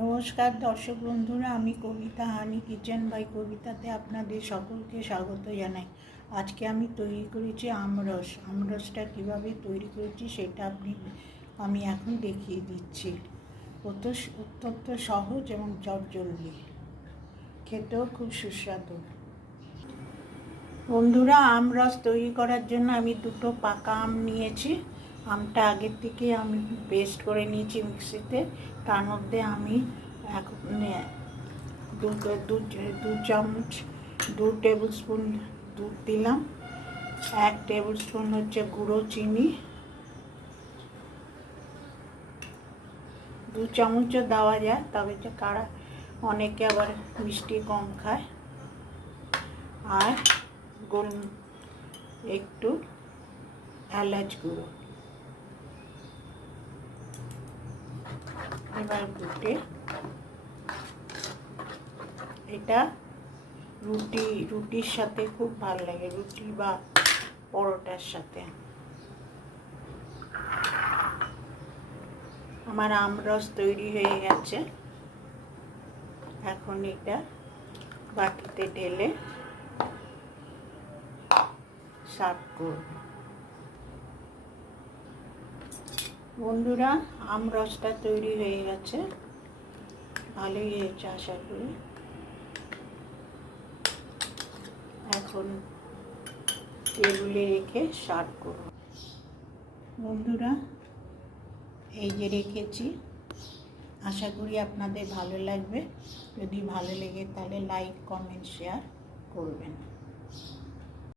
নমস্কার দর্শক বন্ধুরা, আমি কবিতা হানি কিচেন বাই কবিতাতে আপনাদের সকলকে স্বাগত জানাই। আজকে আমি তৈরি করেছি আমরসটা কিভাবে তৈরি করেছি সেটা আমি এখন দেখিয়ে দিচ্ছি। অত্যন্ত সহজ এবং চটজলদি, খেতেও খুব সুস্বাদু। বন্ধুরা, আমরস তৈরি করার জন্য আমি দুটো পাকা আম নিয়েছি। আমটা আগের থেকে আমি পেস্ট করে নিয়েছি মিক্সিতে। তার মধ্যে আমি দু টেবিল স্পুন দুধ দিলাম, 1 টেবিল স্পুন হচ্ছে গুঁড়ো চিনি, 2 চামচও দেওয়া যায়, তবে যে কারা অনেকে আবার মিষ্টি কম খায়, আর একটু এলাচ গুঁড়ো। এবার গুটে এটা রুটির সাথে খুব ভালো লাগে, রুটি বা পরোটার সাথে। আমার আমরস তৈরি হয়ে গেছে। এখন এটা বাটিতে ঢেলে সার্ভ করব। বন্ধুরা, আমরসটা তৈরি হয়ে গেছে, ভালোই হয়েছে আশা করি। এখন টেবিলে রেখে সার্ভ করব। বন্ধুরা, এই যে রেখেছি, আশা করি আপনাদের ভালো লাগবে। যদি ভালো লেগে তাহলে লাইক, কমেন্ট, শেয়ার করবেন।